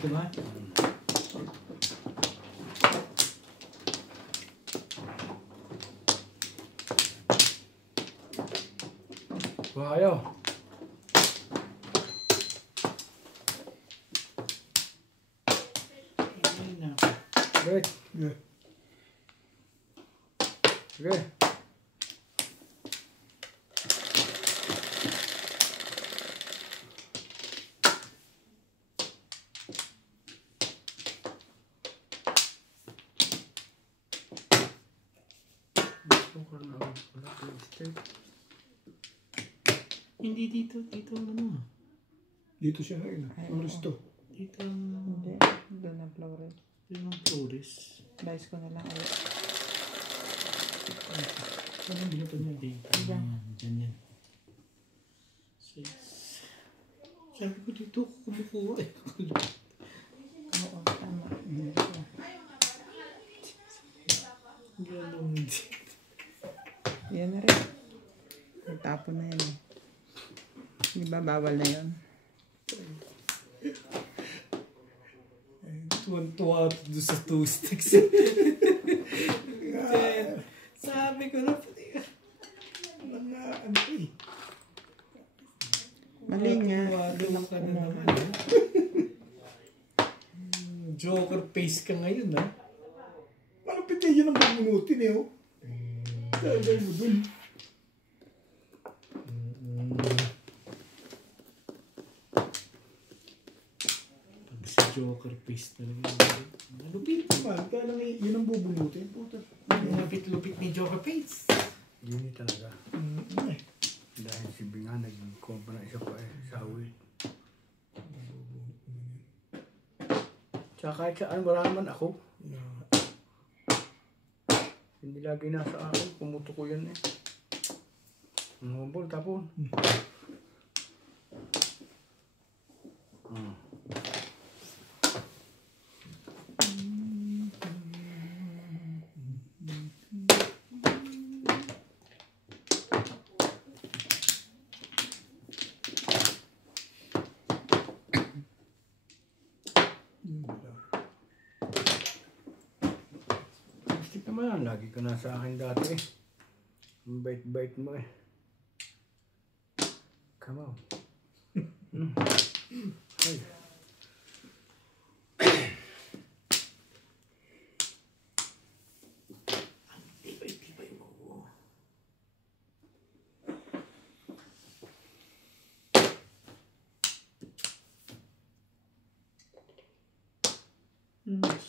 dito ba? Ayaw. Good. Good. Good. Hindi dito ano. Dito siya ngayon. Flores to. Dito Hindi. Doon ang Flores. Doon ang Flores. Dice ko na lang ulit. Anong binuto niya? Dito. Diyan. Diyan yan. Sabi ko dito kumukuha eh. Oo, tama. Ganun dito. Yan na rin. Nagtapon na yan eh. Di ba bawal na yun? Tuwan-tuwa ako doon sa two sticks. Sabi ko na mga ano eh. Mali nga. Doon ka na naman eh. Joker face ka ngayon ha. Parang pitigyan ng buminutin eh, oh. Dahil mo dun. Pag si Joker face talaga. Lupit. Man, kaya lang yun ang bubunutin. Puta. Lupit-lupit ni Joker face. Yun talaga. Ay. Dahil si Binga nag-kuha pa na isa pa eh. Sawi. Tsaka kahit saan wala naman ako. Hindi lagi nasa akin. Pumuto ko yan eh. Bol, tapon. Gusto naman, lagi ka na sa akin dati eh. Ang bait-bait mo eh. Come on. Ay. Tibay-tibay mo.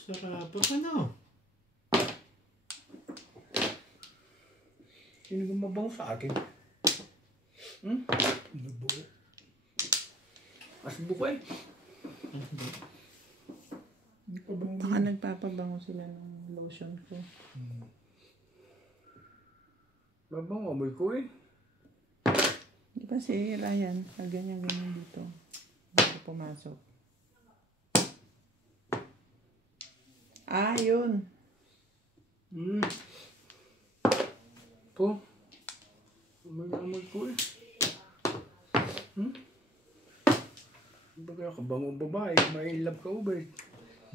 Sarap. Ano? Sino gumabango sa akin? Nabuo. Mas buko eh. Hindi pa bang Baka nagpapabango sila ng lotion ko. Mabango, amoy ko eh. Di ba si Ryan? Ganyan-ganyan dito. Bago pumasok. Ah, yun. Po. Amoy ko eh. Baga kabangong babae, may love ka ubay.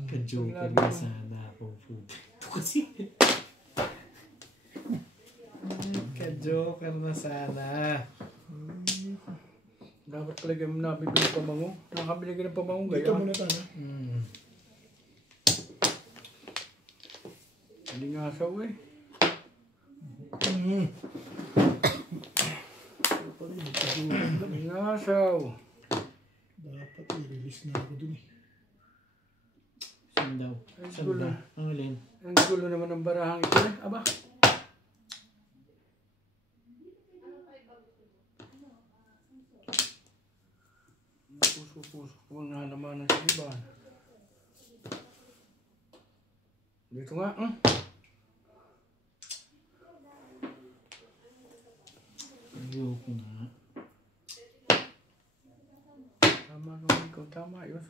Ka-joker na sana ako. Ito kasi. Ka-joker na sana. Dapat talaga nabibili ng pamango. Nakabili ka ng pamango dito gaya. muna tayo? Hindi nga asaw eh. Hindi nga asaw. Dapat i-release na ako dun eh. Saan daw? Saan gulo. ba? Ang alin? Ang gulo naman ng barahang ito eh. Aba. Puso-puso ko na naman ng siban. Dito nga. Ayoko na. Tama naman ikaw. Tama yun.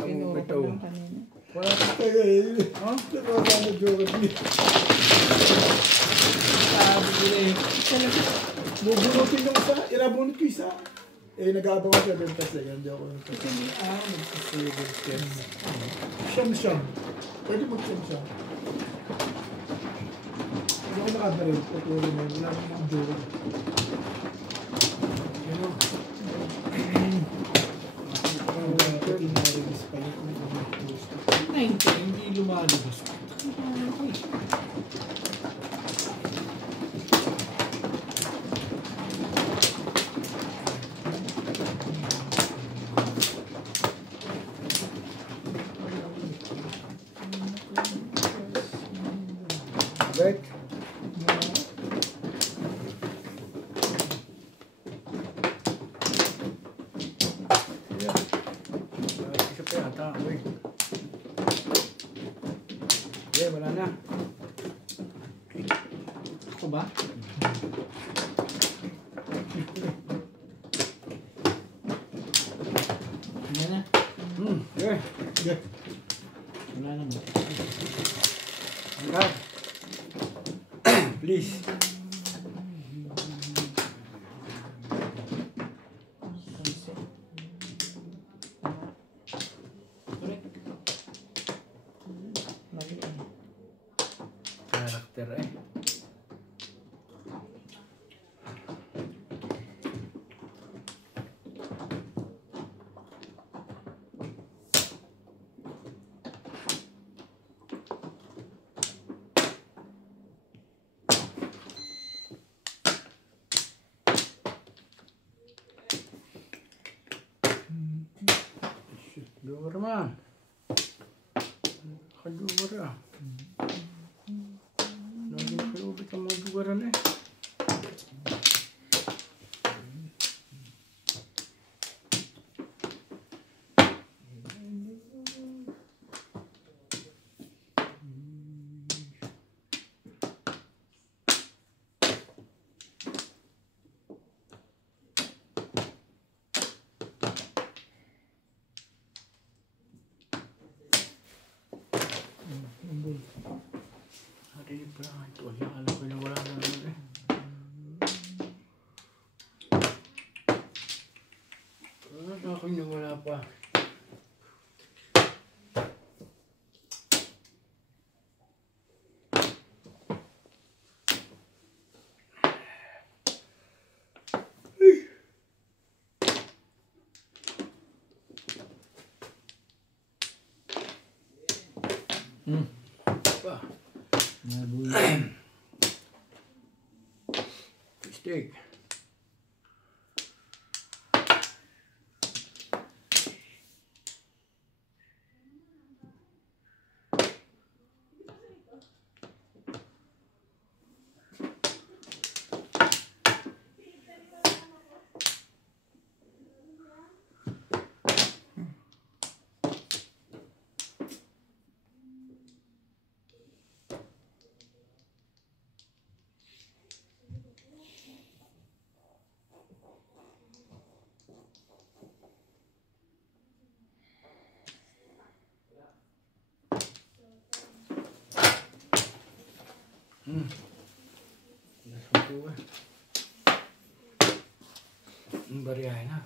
Pinuro ko lang kanina. Wala. Kaya Oh? Nakakala joke niya. Sabi ko na eh. Bubunutin yung isa. Ilabunot ko isa. Eh, nag-aabang ako 7 seconds. Joke lang. Magsasabi steps. Siyam. Pwede mag-siyam. Hindi ako nakadari. Patuloy mo. Wala akong mga joke. Yan o. Hindi lumalabas. Right? Yeah. Isa pa yata. Wait. Okay, wala na. Ako ba? Wala na. Okay. Yeah. Wala naman. Hanggang. Please. Correct. Mali eh. Character eh. Dua man. Kadua. Lagi kayo kita mau dua eh. Hari ini pernah itu yang alam ko na wala na naman eh. Ako na wala pa. Pa. Nabuhay. Steak. Nasuko eh. Bariyahin na.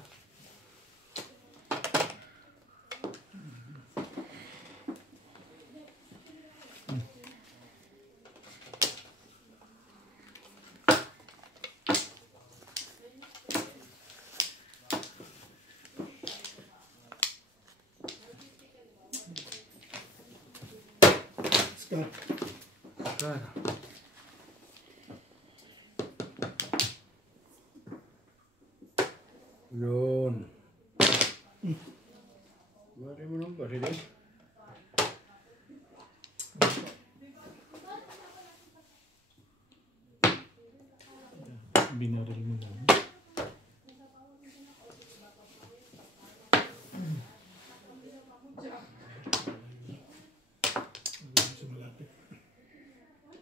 Scott. Sir. Yun. Bari mo nang bari din. Binaril mo lang. Sa malapit. Ay,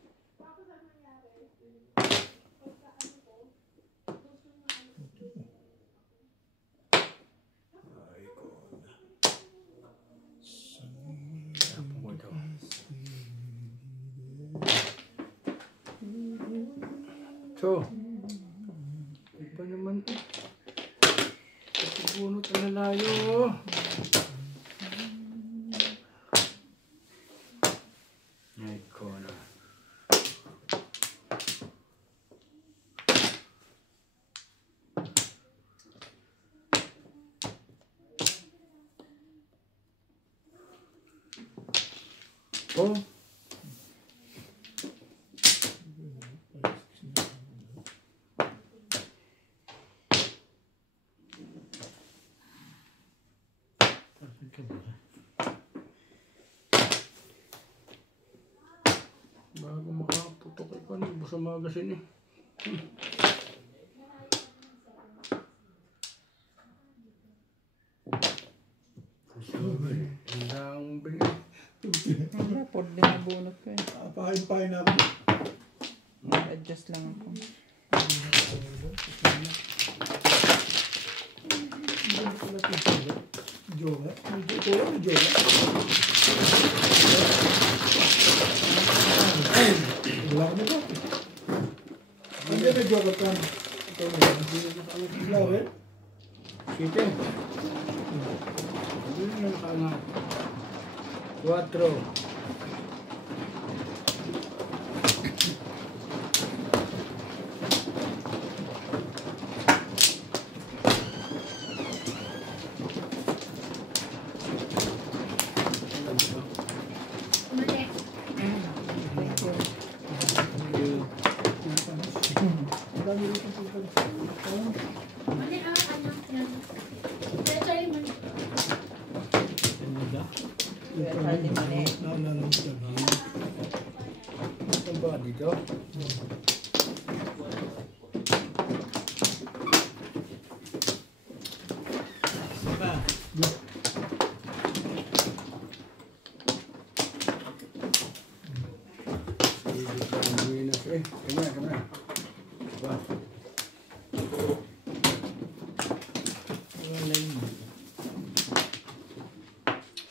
ko na. to. Bunot na layo. Ay, ko na. Oh. Bago makaputok ay pa niyo sa magasin eh. Ang daang bigay. Wala, pod din na bunot ko eh. Pahin-pahin na ako. Adjust lang ako. Joga. May joga. Wala ka na ba? Hindi na joga ka. Ito na. Wala ka rin? Sige. Hindi na nakaangat. 4. Ang dami rin ang tupad. Saan ba dito?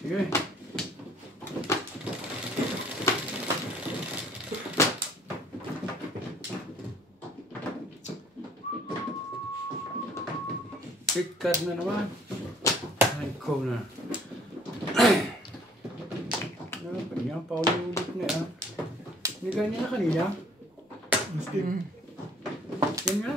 Sige. Sikat na naman. Ay, ko na. Ganyan, paulit na yan. Hindi ganyan na kanina. Steve. Yan nga.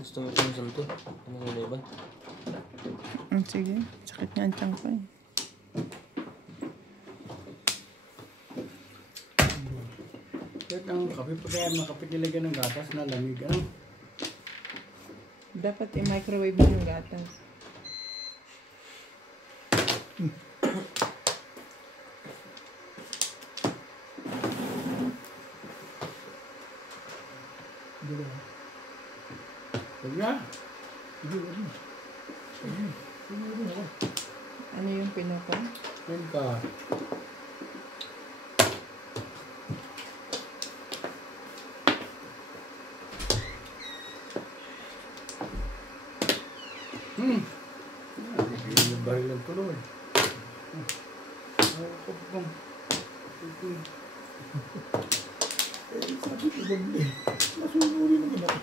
Gusto mo itong salto? Ano nga ba? Sige, sakit nga ang tiyan ko eh. Kahit ang kape pa kaya makapit nilagyan ng gatas na lamig. Ano? Dapat i-microwave mo yung gatas. Huwag na. Ano yung pinaka? Yan ka. Yung baril ng tuloy. Sabi ko ba masumuli naman ako.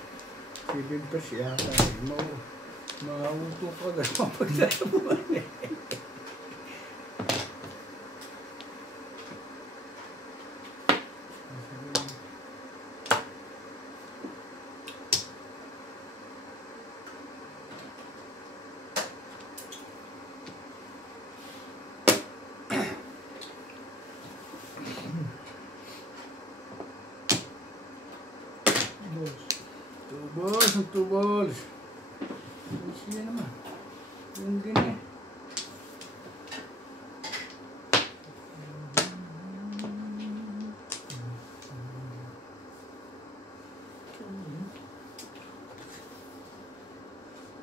Silin pa siya. Mauto ka gano'n pagdalaman eh. Two balls. Siya naman. Yung ganyan.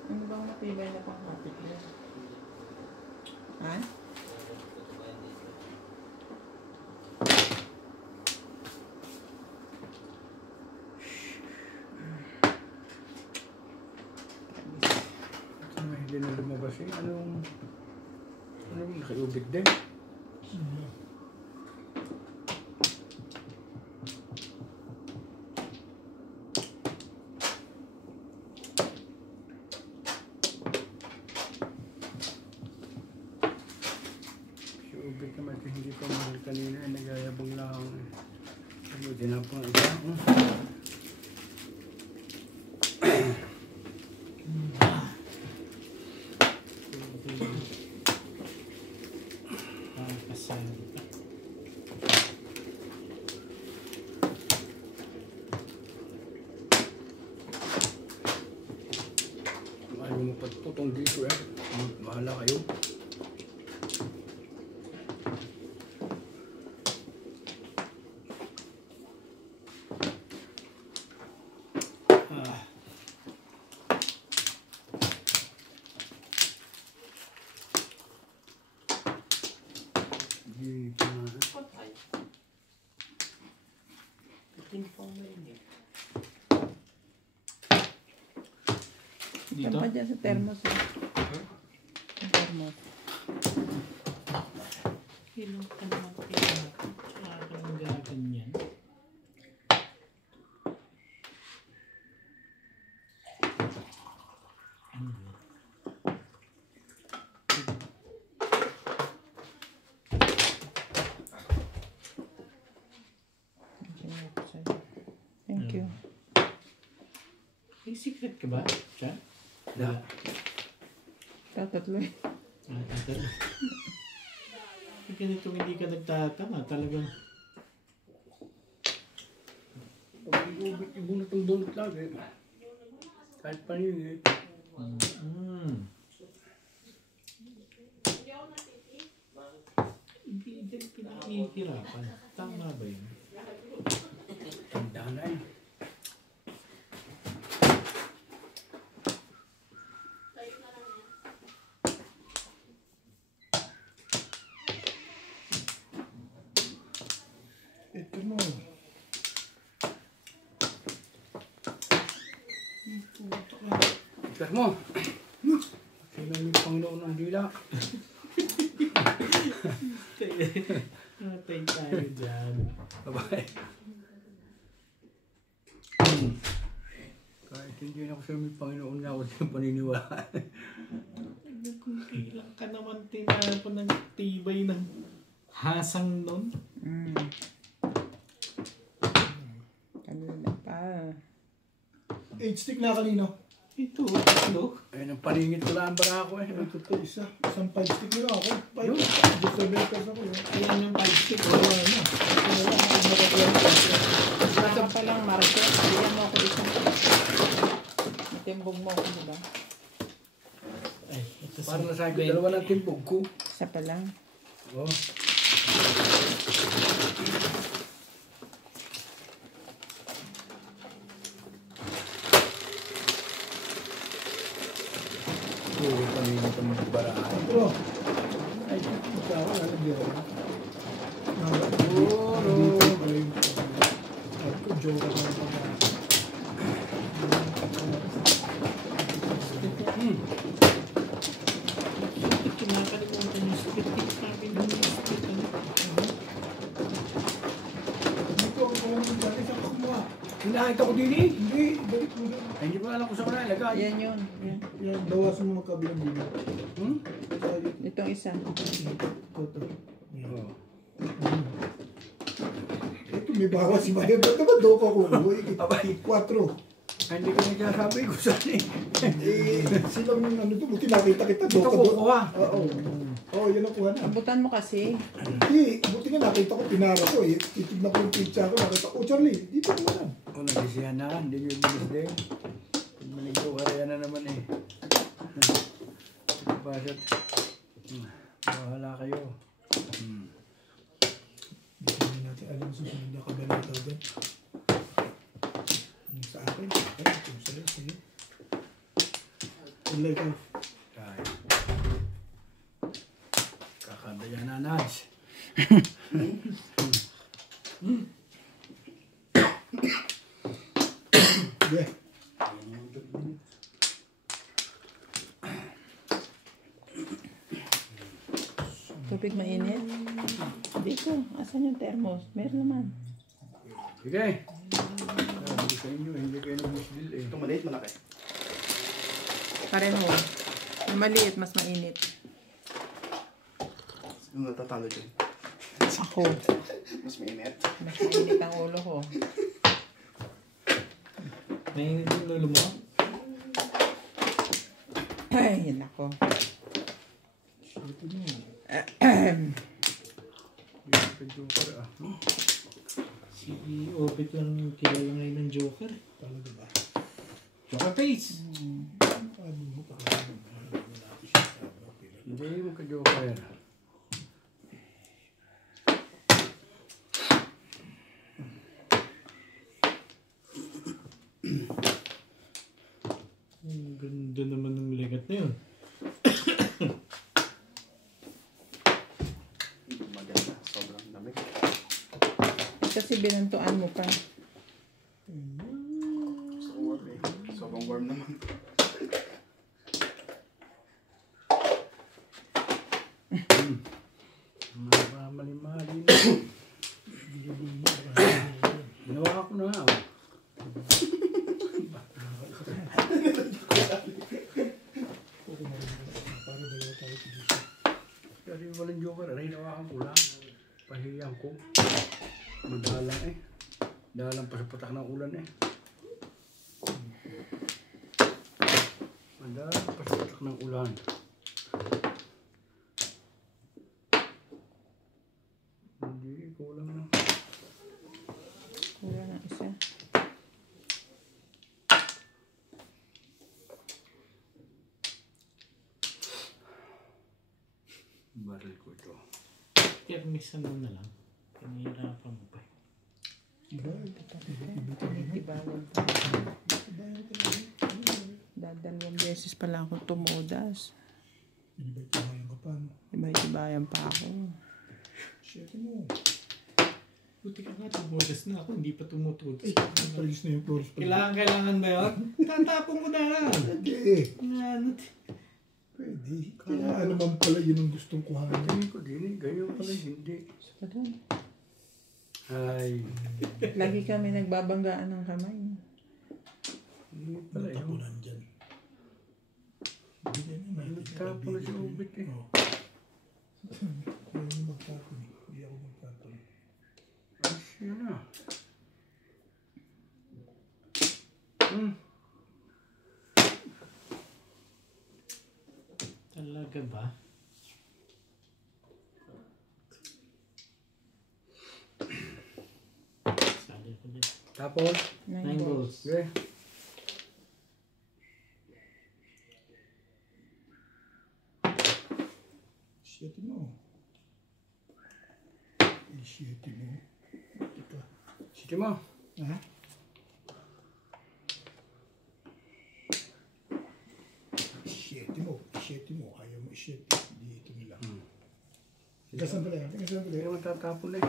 Ano bang matibay na pangkapit niya? Ha? Hindi na lumabas eh. Ano naman, nakiubit din. Ubit naman ito, hindi pa mahal kanina, nagayabang lang. Ano, dinapang isa. Ayaw mo patutong dito eh. Mahala kayo. Dito? Saan pa dyan sa thermos? Sa thermos. Ilang ka naman kaya. Tsaka ka nang gaganyan. Ano yun? Thank you. May secret ka ba? Siya? Wala. Tatatlo eh. Tatanong. Pag ganito hindi ka nagtatama, talagang Ubit yung bunot ng bunot lagi. Kahit pa yun eh. Hindi din pinakihirapan. Tama ba yun? Tanda na eh. Ito mo. Ikat mo. Sila yung Panginoon ng dila. Natay tayo dyan. Bye-bye. Kahit hindi na ako sa may Panginoon nga ako sa paniniwalaan. Kung kailan ka naman tinapon ng tibay ng hasang nun? Kanina pa. 8 stick na kanina. Ito, tatlo. Ayun ang paningit ko lang bara ako eh. Ito pa isa. Isang 5 stick nila ako. 5. Yun. Gusto betas ako. Ayan yung 5 stick. Wala na. Wala na. Tama pa lang, Marcos. Bigyan mo ako isang. Matimbog mo ako, diba? Ay, ito sa Parang nasa akin, dalawa ng timbog ko. Isa pa lang. Oh. Oo, kanina pa magbaraan. Bro. Ay, ito ako. Lalagyan ako. Oo, Dito pala yung ako, joke ako ng pagkakas. kinakalimutan yung split. Sabi ng split. Dito ako pala ng dati sa kumuha. Hinahit ako din eh. Hindi, balik mo na. Ay, hindi pa alam kung saan ko nalagay. Yan yun. Yan. Yan, bawasan mo magkabilang dito. Hmm? Itong isa. Ito. Oo. Ito, may bawas si Maya. Ba't naman daw ko kukuha? Abay. 4. Ay, hindi ko nagsasabi kung saan eh. Silang ano to, buti nakita kita. Dito ko kuha. Oo. Oo, yun ang kuha na. Abutan mo kasi. Hindi, buti nga nakita ko, pinara ko eh. Titignan ko yung pizza ko, nakita ko, Charlie, dito ko na. O, nagisihan na. Hindi nyo bilis din. Manigdo karaya na naman eh. Basat. Bahala kayo. Hindi naman natin alam susunod na kabalita doon. Yung sa akin, ay, ito sa'yo, sa'yo. Like off. Ay. Kakadaya na Nads. Yeah. Tubig mainit? Dito. Asan yung thermos? Meron naman. Sige. Sabi sa inyo, hindi kayo nag-musdil eh. Ito maliit, malaki. Pareho. Yung maliit, mas mainit. Yung natatalo dyan. Ako. Mas mainit. Mas mainit ang ulo ko. Mainit yung lolo mo? Ay, yun ako. Joker ah. Si Obit lang yung kilala ngayon ng Joker. Talaga ba? Joker face! Sabi mo pa kasi malaki siya. Hindi mo ka-joker. Ang ganda naman ng legat na yun. Maganda. Sobrang lamig. Kasi binantuan mo pa. So warm eh. Sobrang warm naman. Mali-mali na. Ginawa ko na nga. Oh. Kasi walang joker. Aray, nawakan ko lang. Pahiyang ko. Madalang eh. Dalang pa sa patak ng ulan eh. Madalang pa sa patak ng ulan. Hindi, kulang na. Kuha ng isa. Baril ko ito. Kermisan mo na lang. Pinahirapan mo pa. Tinitibawan pa. Dadalawang beses pa lang akong tumudas. Hindi ba ito ka pa? No? Ibay-ibayan pa ako. Shit mo. Buti ka nga, tumudas na ako. Hindi pa tumutudas. Talis na yung flores pa. Kailangan ba yun? Tatapon ko na lang. Hindi. Ano? Pwede. Kaya naman pala yun ang gustong kuhanin. Tingin ko din eh. Ganyan pala hindi. Sa doon. Ay. Lagi kami nagbabanggaan ng kamay. Hindi pala yun. Tapunan dyan. Hindi na Nagtapo na si Ubit eh. Kaya yung magtapon eh. Hindi ako magtapon. Ay, siya na. Talaga ba? Sali ko din. Tapos, 9 balls. okay. Shit mo. Shit mo. Ito. Sige mo. Ha? Shit mo. Ayaw mo shit. Dito nila. Teka sandali. Hindi naman tatapon eh.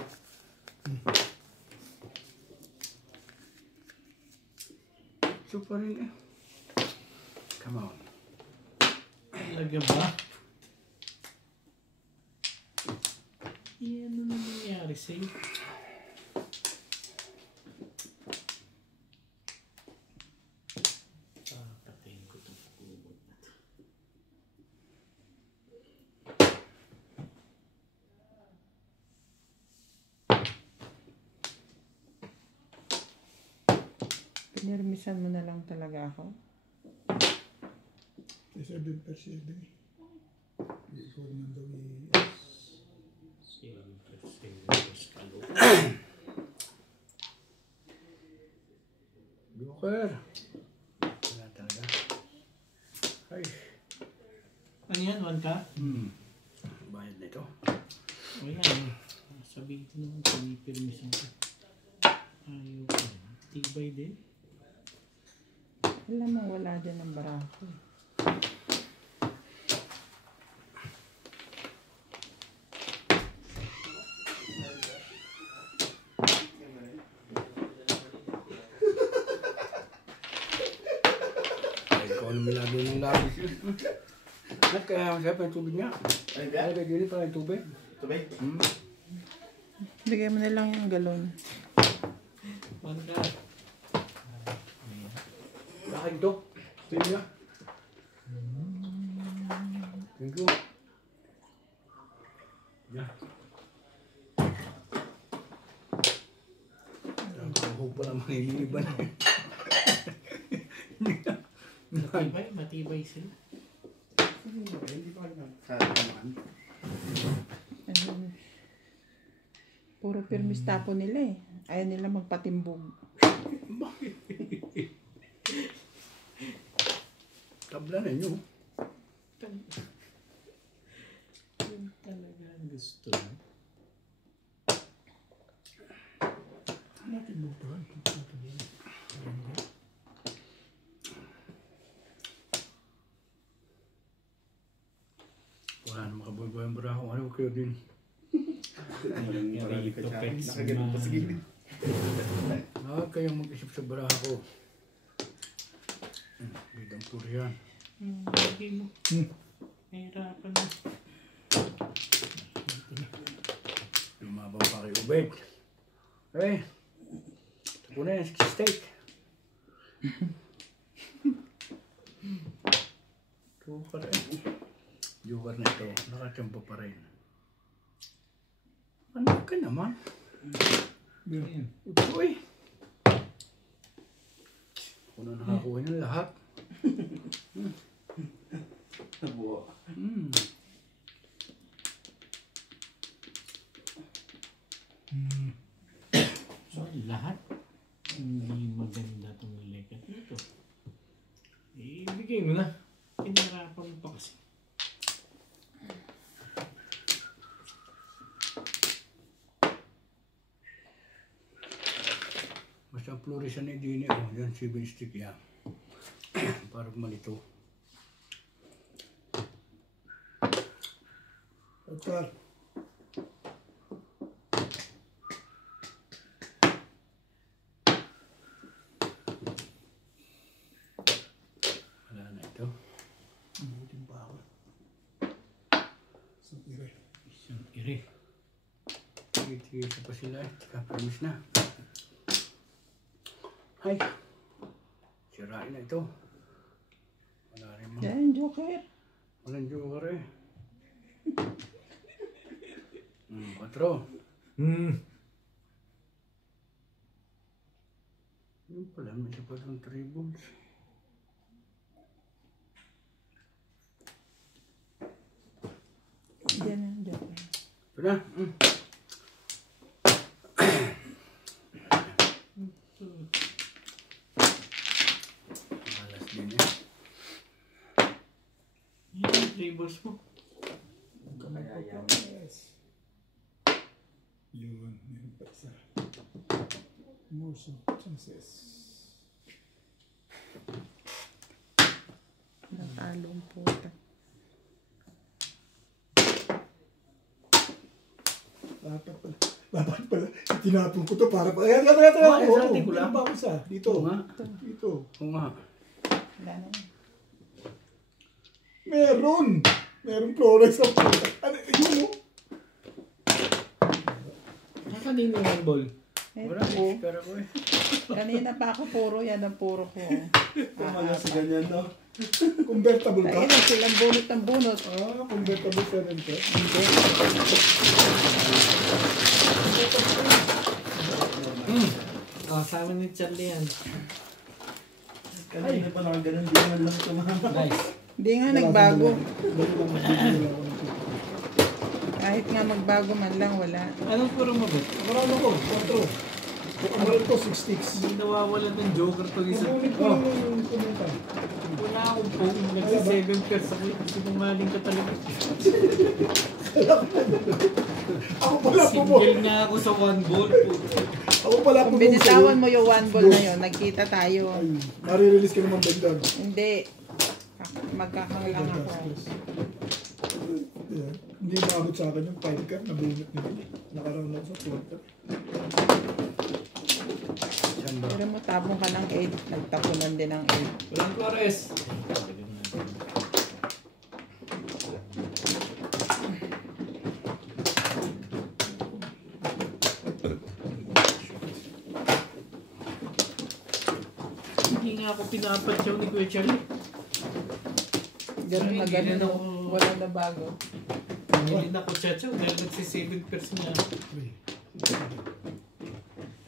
Ito pa rin eh. Come on. Talaga ba? Ano na nangyari sa'yo? Papatayin ko itong kumot na to. Pinirmisan mo na lang talaga ako. 7 per 7 eh. Ikaw naman daw eh. Joker. Wala talaga. Ay. Ano yan? 1 ka? Bayad na ito. O yan. Sabihin ko naman pinipirmisan ko. Ayaw ko. Tibay din. Alam mo, wala din ang barako. Ay, ikaw na milado ng labis yun. At kaya masaya pa yung tubig niya. Ay, ba? Ay, kaya dili pa yung tubig. Tubig? Bigay mo na lang yung galon. Man ka. Lakain to. Tingin niya. Thank you. Yeah. Ang pa lang mga iniiban. Matibay sila. Hindi pa rin naman. Ayun. Puro permis tapo nila eh. Ayaw nila magpatimbog. Tabla na nyo. Yun talaga ang gusto. Natin mo ito. Wala na makabuhay ang baraho. Ano kayo din? Walang marami ka siya. Pets, Nakaganong pa sa gilid. Huwag kayong mag-isip sa baraho. Bidang puro yan. Lagi mo. Nahirapan mo. Lumabang pa kayo, Ubed. Eh, ito po na yan, 6 steak. Joker eh. Joker na ito, nakatiyampo pa rin. Ano ka naman? Ito eh. Ako na nakakuha ng lahat. Nabuo. So, lahat hindi maganda itong lekat nito. Ibigay mo na. Pinarapan mo pa kasi. Basta ang fluorescent na din oh, yan 7 stick yan. Para malito. Oscar. Wala na ito. Buting pa ako. Sa pire. Isang ire. Tigil-tigil pa sila eh. Kapromis na. Ay! Sirain na ito. Wala rin mo. Yan, Joker. Walang joker eh. 4. Yun pala, may isa pa ng 3 balls. Yan ang Joker. Ito na. Malas din eh. Yung flavors mo. Yes. Yun, meron pa isa. More chances. Natalong puta. Dapat pala. Tinapon ko to para pa. Ayan, Sa atin ko lang. Meron pa ako isa. Dito. Oo nga. Dito. Oo nga. Wala na yun. Meron. Meron Flores ang puta. Ano, yun mo? Kanino yung ball? Wala, Eto. iskara ko eh. Kanina pa ako puro. Yan ang puro ko. Kumala sa ganyan, no? Convertible ka? Kaya na silang bunot ng bunot. Convertible ka rin ka? Oh, sa amin ni Charlie yan. Kanina pa nakaganon, di man lang tumama. Nice. Hindi nga nagbago. Dali lang magbibigay ako ng tip. Kahit nga magbago man lang, wala. Anong puro mo ba? Marami ko, 4. Kung meron ko, 6 sticks. Hindi nawawalan ng joker to isa. Kukunin ko lang yung kumunta. Wala akong phone. Nagsi-7 pairs ako. Sinungaling ka talaga. Ako pala po mo. Single nga ako sa one ball. Ako pala po Kung binitawan mo yung one ball na yun, nagkita tayo. Nare-release ka naman dagdag. Hindi. Magkakanglang ako. Yeah. Hindi maabot sa akin yung 5 card na bunot nila. Nakaroon lang sa 4 card. Saan ba? Pero mo tapong ka ng 8, nagtapunan din ng 8. Walang Flores. nga ako pinapatyaw ni Kuya Charlie. Ganun na Ay, ganun. hindi na No? ako- Wala na bago. Hindi na ako tsatsaw dahil nagsi-7% nga.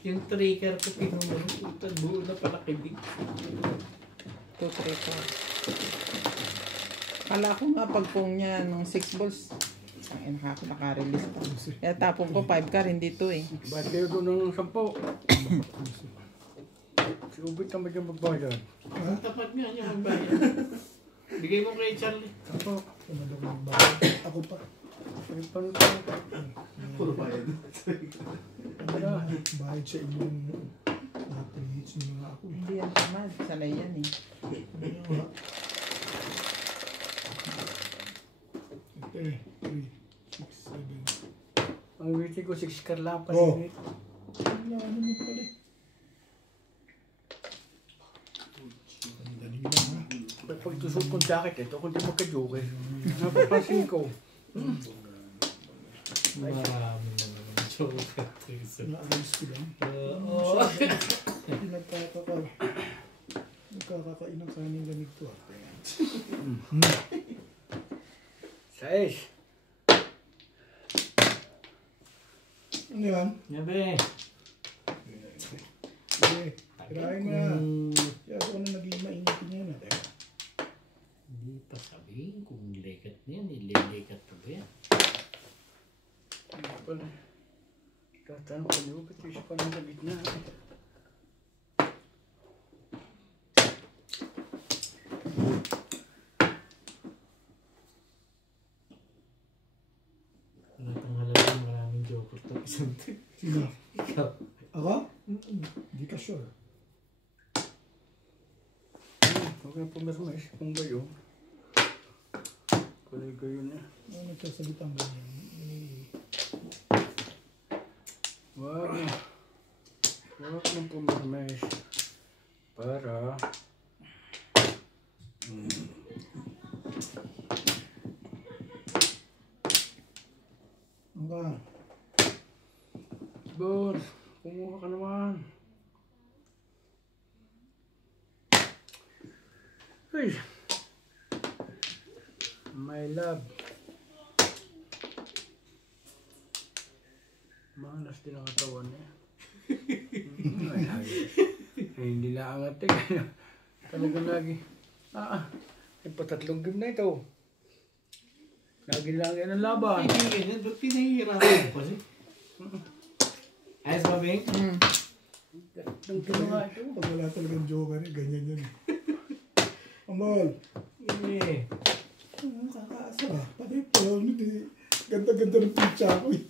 Yung tracker ko pinumulong. Puta, buo na pala kilig. 2, 3, 4. Kala ko nga pagpong niya nung 6 balls. Ang ina ako naka-release pa. Kaya tapong ko 5 car, hindi 2 eh. Ba't kayo doon ng 10? Si Ubit naman yung magbayad. Ang tapat nga niya magbayad. Bigay mo kay Charlie. Ako. Tumad ako ng bahay. Ako pa. Ay, paano tayo? Puro bayad. Bayad sa inyong na-preach niyo nga ako. Hindi yan tamad. Sanay yan eh. Ano nga? Okay, 3, 6, 7. Ang waiting ko 6 car lang pa. Oh. Wala, ano mo pala eh. Ang daling lang ha. Pag tusok kong jacket ito, kung di magka-joker. Napapansin ko. Marami na naman. Joke. Na-alis ko lang. Oo. Nagkakakain ng kanin lamig to ah. 6. Ano yan? Yabe. Okay, tirahin mo na. Kaya ako na naging mainitin yan ah. Hindi pa sabihin kung lekat na yan. Ilelekat pa ba yan? Tatanong ko niyo, ba't isa pa lang sa gitna? Wala pang halala maraming joke ito. Isang tip. Sino? Ikaw. Ako? Hindi ka sure. Huwag na pumirma, kung gayo. Kulay gayo na. Ano nagsasalitang ganyan? Huwag na. Huwag na pumirma. Para... Ano ka? Boss, kumuha ka naman. Uy! My love. Malas din ang katawan niya. Hindi lang angat eh. Talagang lagi. Ipatatlong game na ito. Lagi lang yan ang laban. Ay, hindi ganyan. Ba't pinahihirapan ko kasi? Ayos ba, Bing? Ang ginawa ito. Pag wala talagang joker eh, ganyan yun. Amal! Hindi. Kakaasa ah. Pati po, hindi. Ganda-ganda ng pizza ko eh.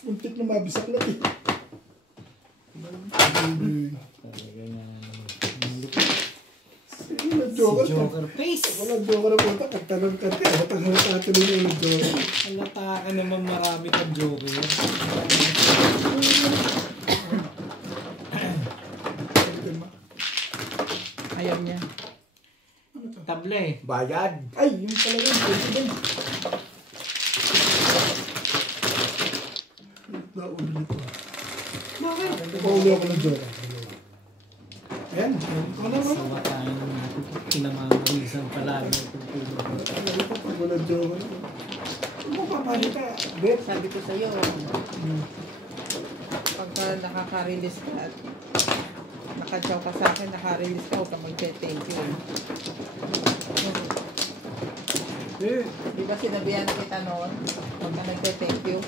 Muntik na mabisak lang eh. Talaga nga naman. Walang joker. Joker face! Walang joker na punta. Pagtanong ka rin. Matang tuloy na yung joker. Halata ka naman marami kang joker. Ayaw niya. Tabla eh. Bayad. Ay, yung pala yun. President. Naulit ko ah. Bakit? Paulo ako ng joker. Ayan. Ikaw naman. Sawa tayo ng pinamamalisan palagi. Ano pa pag walang joker? Ano mo papalit ka? Bet. Sabi ko sa'yo, pagka nakaka-release ka at nakatsaw ka sa akin, naka-release ka, huwag ka mag-thank you. Eh, Di ba sinabihan kita noon? Huwag ka nagte-thank you.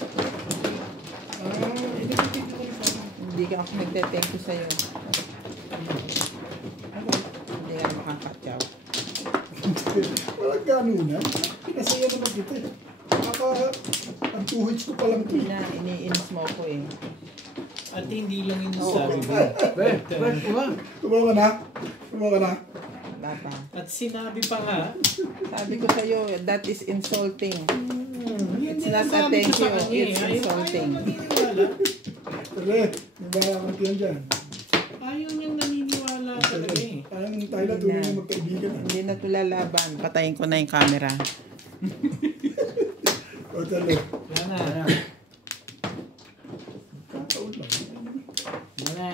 Hindi ka ako nagte-thank you sa'yo. Hindi ka makakatsaw. Walang ganunan. Pinasaya naman kita eh. Ang 2 hits ko pa lang ito Hindi eh. na, iniinis mo ako eh. At hindi lang yun Oo. sabi mo. bet, kuha. Tumawa ka na? Tumawa ka na? Wala pa. At sinabi pa nga, Sabi ko sa'yo, that is insulting. yun It's din ang not a sabi ko thank sa you, kanya eh. it's Ayaw insulting. naniniwala. Pare, may barakot yan dyan. Ayaw niyang naniniwala talaga eh. Parang tayo na tuloy na magkaibigan. Hindi na ito lalaban. Patayin ko na yung camera. O talo. Yan na. Kataon lang. Yan na.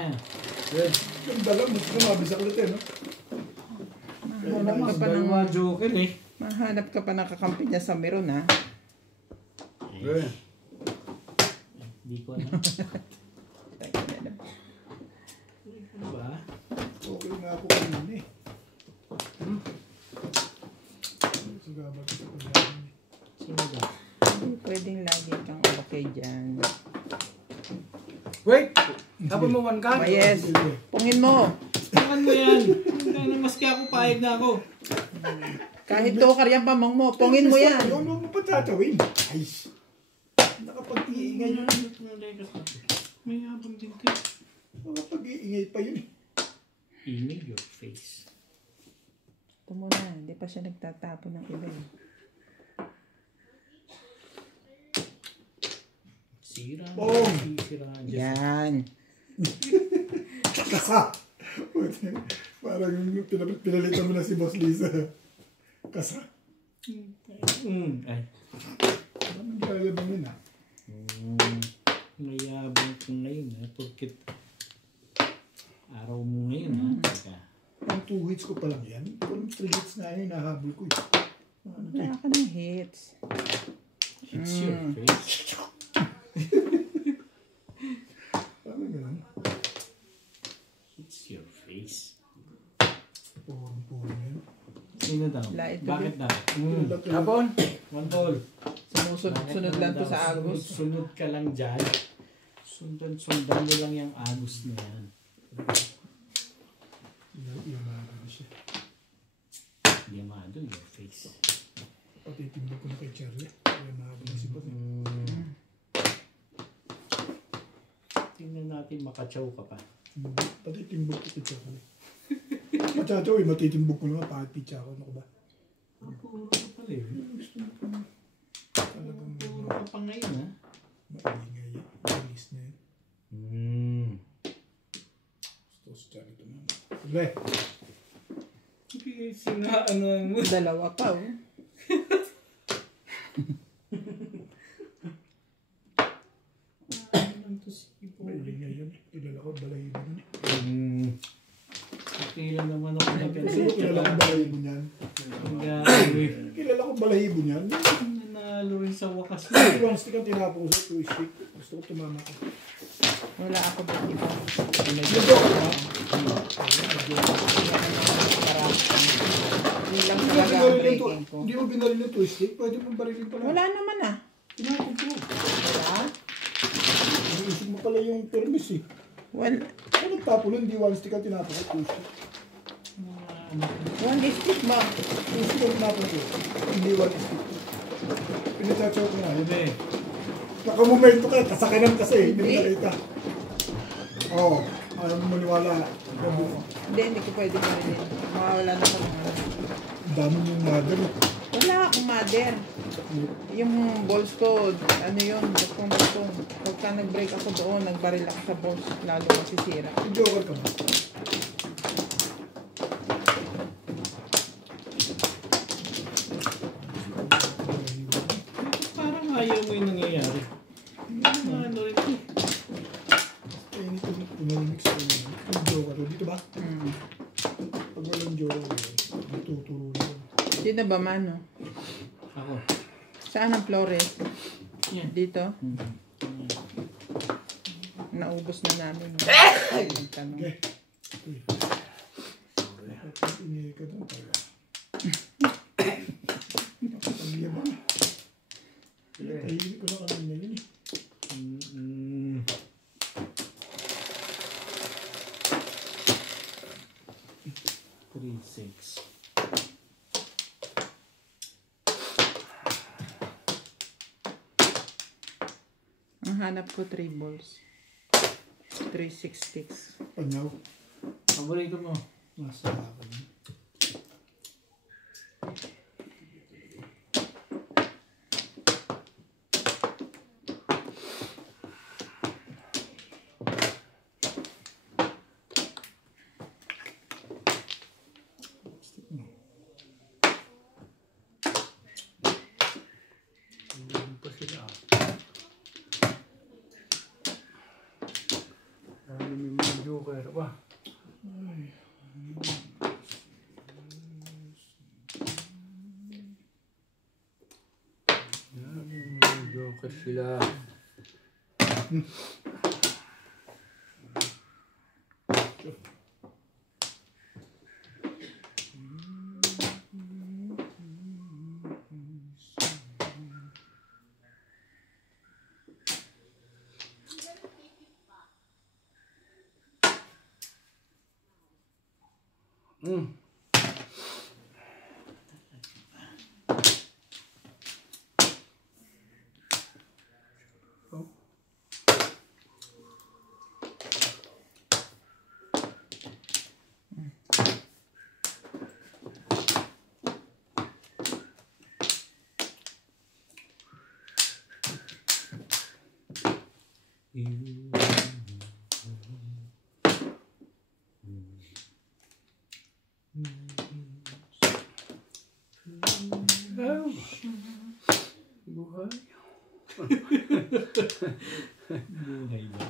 Bet. Ganda lang, mas mabisak ulit eh, no? Mahanap ka pa ng, Dalawa joker eh. mahanap ka pa ng kakampi niya sa meron ha. Eh, Hindi ko alam. Ano ba? Okay nga ako kanina eh. Sagabag sa pagkain. Sino ba? Hindi pwedeng lagi kang okay dyan. wait! Tapos mo one card? Oh, yes. Pungin mo. Saan mo yan? Hindi na maski ako, pahig na ako. Kahit dokar yan pamang mo, pungin mo yan. Yung mo pa tatawin. Ay, nakapag-iingay yun. May habang din kayo. Nakapag-iingay pa yun eh. Email your face. Ito muna, hindi pa siya nagtatapon ng iba eh. Sira. Bong! Sira. Yan. Kasa! Parang pinalitan mo na si Boss Lisa. Kasa. Ay. Parang naglalabang yun ah. Mayabang ko ngayon ha. Porkit araw mo ngayon ha. Teka. Ang 2 hits ko pa lang yan. Kung 3 hits na yun, nahabol ko eh. Ano to eh? Wala ka ng hits. It's your face. Parang gano'n. It's your face. Puro yun. Sino daw? Lait ko Bakit daw? Tapon? One ball. Sumusunod lang to sa Agos. Sunod ka lang dyan. Sundan mo lang yung Agos na yan. Yamado na siya. Yamado, your face. Pati timbo ko na kay Charlie. Yamado na si Boss eh. Tingnan natin makachaw ka pa. Pati timbo ko kay Charlie. Machachaw eh, matitimbog ko na nga. Bakit pitcha ako? Ano ko ba? Puro ka pala eh. Talagang Puro ka pa ngayon ha. maingay yan. Release na yun. Gusto si Charlie ito na. Sige. Sinaano mo. Dalawa pa oh. Maingay yun. Kilala ko, balahibo yun. Okay lang naman ako na Kasi kilala ko balahibo niyan. Kilala ko balahibo niyan. Nanalo rin sa wakas. One stick ang tinapong sa 2 stick. Gusto ko tumama ko. Wala ako ba iba. Medyo ka ba? Yun lang talaga ang breaking ko. Hindi mo binaril yung 2 stick. Pwede mo barilin pala. Wala naman ah. Tinapong ko. Wala? Iniisip mo pala yung permis eh. Well, Kung nagtapo lang, hindi 1 stick ang tinapong ko. 2 stick. one stick ba? 2 stick ang tinapong ko. Hindi 1 stick. Pinatsachaw ko nga. Hindi. Nakamomento ka. Kasakanan kasi. Hindi mo Hindi. nakita. Oo. Ayaw mo maniwala. Hindi ko pwede marilin. Mawawala na ako. Ang dami yung mother. Wala akong mother. Yung balls ko, ano yun, kung gusto. Pagka nag-break ako doon, nagbaril ako sa balls, lalo masisira. Joker ka ba? Parang ayaw mo yung nangyayari. Ano rin ito. Kaya nito pinamix ko yun. Yung joker. Dito ba? Pag walang joker, natuturo na yun. Sino ba mano? Ako. Saan ang Flores? Yan. Dito? Naubos na namin. Ay, nagtanong. Okay. Uy. Kapag ingay ka doon, tayo. Ang yabang. Tahimik ko na kanina yun eh. Three, six. Ang hanap ko 3 balls. 3 6 sticks. Panyaw. Paborito mo. Nasa akin. Hindi pa sila. May mga joker ba? Ay. Joker sila. Buhay. Buhay ba?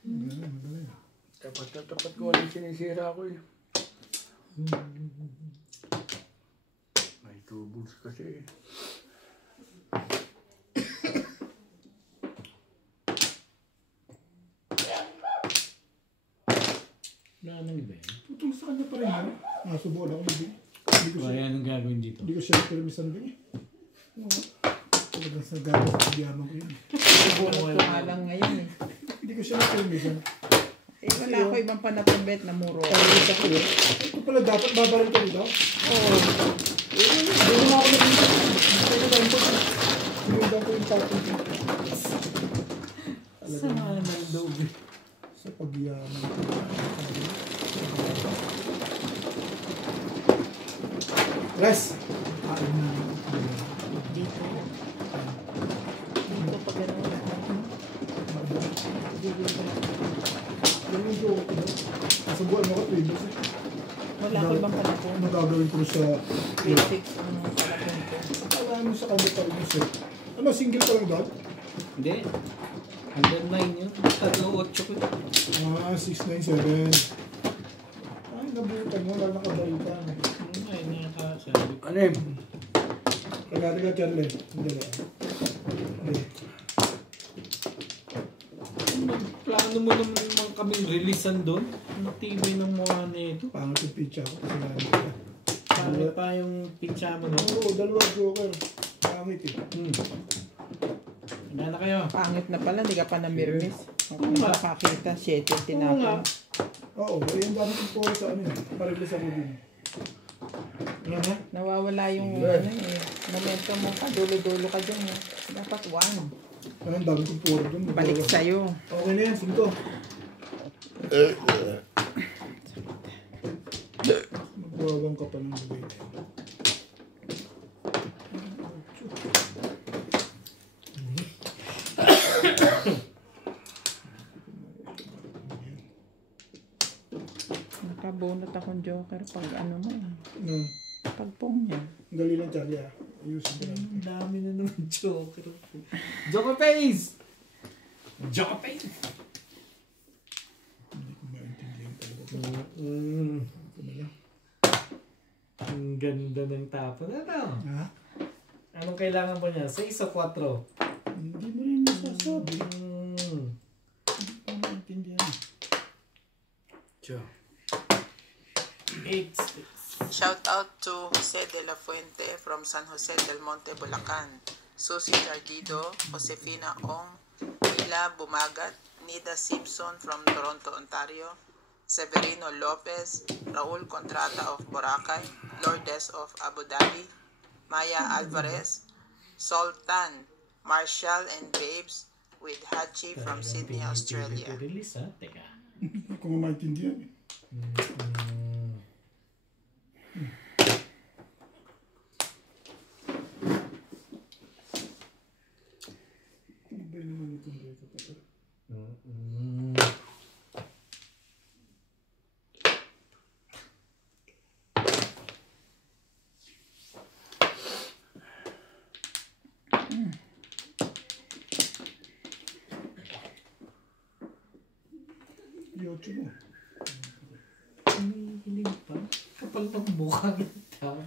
Madali. Tapat na tapat ko walang sinisira ko eh. May tubos kasi eh. Wala nang iba yan. Tutong sa kanya pa rin yan. Nasubuan ako hindi. Hindi ko Kaya siya, anong gagawin dito? hindi ko siya permisan din eh. Oo. Talagang sa gagawin sa diyaman ko yun. Subukan ko nga lang ngayon eh. Hindi ko siya permisan. Eh wala ako ibang panatambet na muro. Kaya sa ko yun. Ito pala dapat babaril ka dito. Oo. Hindi mo ako naging. Pinagdaan ko siya. Pinagdaan ko yung tapon ko. Sama ng loob eh. Sa pagyaman ko. Res! Kain na. Dito. Dito pa gano'n. Yan yung joke ko. Nasubuan mo ko 3 days eh. Wala ko ibang panatong. Ano gagawin ko sa... Basics ang panatong ko. Alam mo sa kanya pa rin yung set. Ano, single pa lang doon? Hindi. Hanggang 9 yun. Tatlo 8 ko. 697. Ay, nabutan mo. Wala nakabaril ka. Ay, nakakasabi. Ano eh? Kagati ka, Charlie. Hindi ba? Hindi. Plano mo naman kaming releasean doon. Matibay ng mukha na ito. Pangat yung pizza ko. Kasi namin ka. Paano pa yung pizza mo doon? Oo, dalawa joker. Pangit eh. Wala na kayo. Pangit na pala, hindi ka pa namirmis. Oo Kung nga. nakakita, 7 Oo nga. tinapon. Oo, yung dami kong puro sa ano eh. Parilis ako din. Ano na? Nawawala yung Yeah. ano eh. Momentum mo ka, dulo-dulo ka dyan eh. Dapat 1. Anong dami kong puro dun? Balik sa'yo. Okay na yan, 5. Magwagang ka pa ng bigay na yan. Nakabunot akong joker pag ano mo eh. No. Pag pong niya. Ang dali lang, Charlie ah. Ayusin ko lang. Ang dami na naman joker. Joker face! Joker face! Hindi ko maintindihan talaga. Ito na lang. Ang ganda ng tapon. Ano? Ha? Anong kailangan po niya? 6 o 4? Hindi mo rin nasasabi. Hindi ko maintindihan. Tiyo. 8 sticks. Shout out to Jose de la Fuente from San Jose del Monte, Bulacan. Susie Tardido, Josefina Ong, Mila Bumagat, Nida Simpson from Toronto, Ontario, Severino Lopez, Raul Contrata of Boracay, Lourdes of Abu Dhabi, Maya Alvarez, Sultan, Marshall and Babes with Hachi from Sydney, Australia. Release ha? Teka. Hindi ko maintindihan eh. Ano ba yung naman itong dito pa ito? Yocho mo. Umihiling pa. Kapal ng mukha ng tao.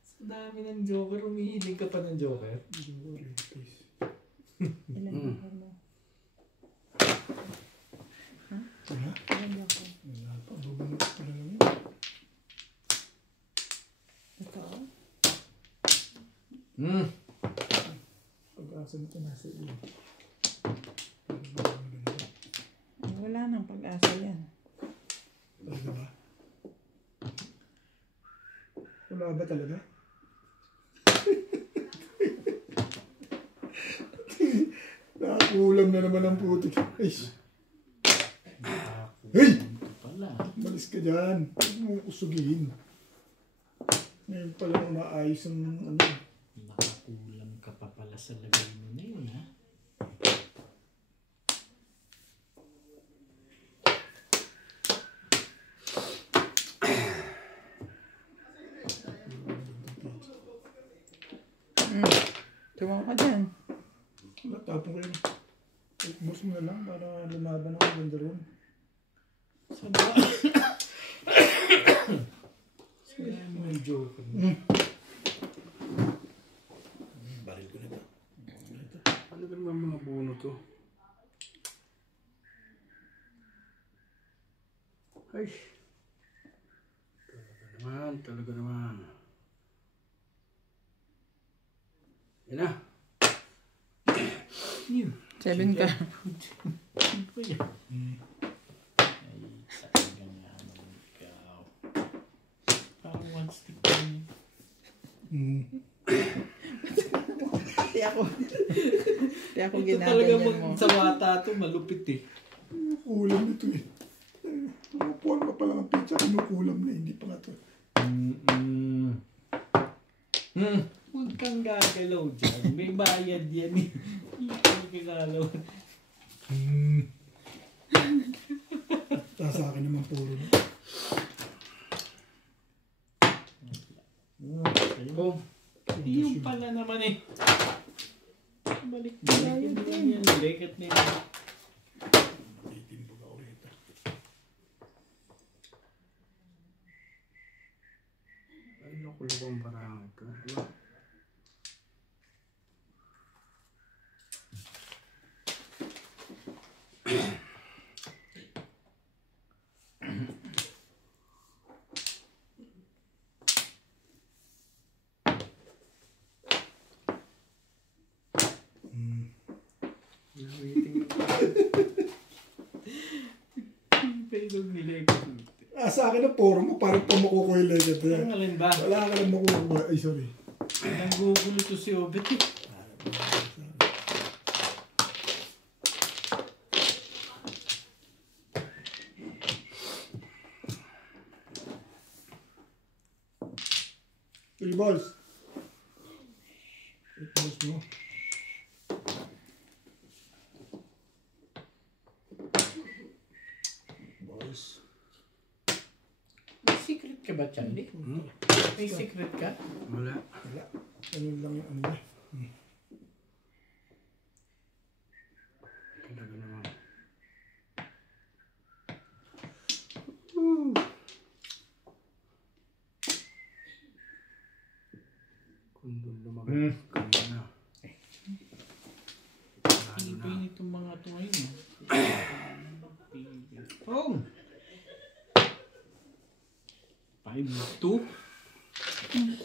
Sa dami dami ng Joker. Umihiling ka pa ng Joker. Joker, please. Ilan joker mo? Wala? Ilan joker? Wala pa. Bubunot pa lang yun. Totoo? Pag-asa nito nasa iyo. Wala nang pag-asa yan. Talaga ba? Wala ba talaga? Nakakulam na naman ang putik. Ay, hey! Pala. Malis ka dyan. Huwag mo usugin. Ngayon pala umaayos ang ano. Nakakulam ka pa pala sa lagay mo na yun, ha? Tumawa ka dyan. Wala, tapon ko yun. Boss mo na lang para lumaban ako ganda rin. Sa ba? Sila mo yung Joker. Baril ko na ba? Ano ba naman mga buno to? Ay. Talaga naman. Yan na. Yun. 7 ka. Ano ba yan? Ay, talaga nga naman ikaw. Parang one stick pa yun. Di ako Ito talaga ginaganyan mo. sa bata to, malupit eh. Kulam ito eh. Upuan pa pala ang pizza. Kinukulam na. Hindi pa nga ito. Huwag kang gagalaw dyan. May bayad yan eh. Hindi kang gagalaw. Sa akin naman puro na. Oh. Yung pala naman eh. Balik bayad din yan. Lekat na yun. Titimbog ako rito. Ay, nakulog ang barang ito. Diba? Painog nila ito. Sa akin ang puro mo. Parang pamakuko yung legend. Ang alin ba? Wala ka lang makukuha. Ay, sorry. Nanggugulo to si Obet eh. Three balls. 8 balls mo. Balls. May secret ka ba, Charlie? May secret ka? Wala. Wala. Ganun lang yung ano niya. Talaga naman. Kung doon lumagat ka na. Hindi pa yun itong mga ito ngayon. Oh! 5-2?